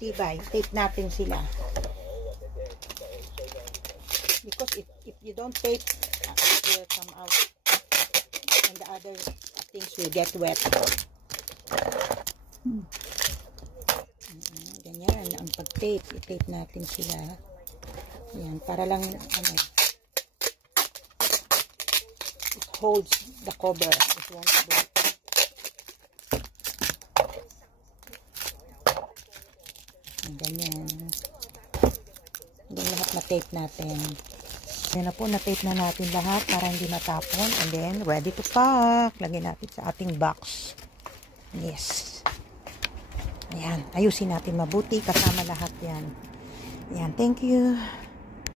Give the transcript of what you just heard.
matibay. Tape natin sila. Because if you don't tape, it will come out. And the other things will get wet. Ganyan, ang pag-tape. I-tape natin sila. Yan, para lang, ano, it holds the cover. It won't break. Ganyan. Hanggang lahat na-tape natin. Yan na po, na-tape na natin lahat para hindi matapon. And then, ready to pack. Lagyan natin sa ating box. Yes. Ayan. Ayusin natin mabuti. Kasama lahat yan. Ayan. Thank you.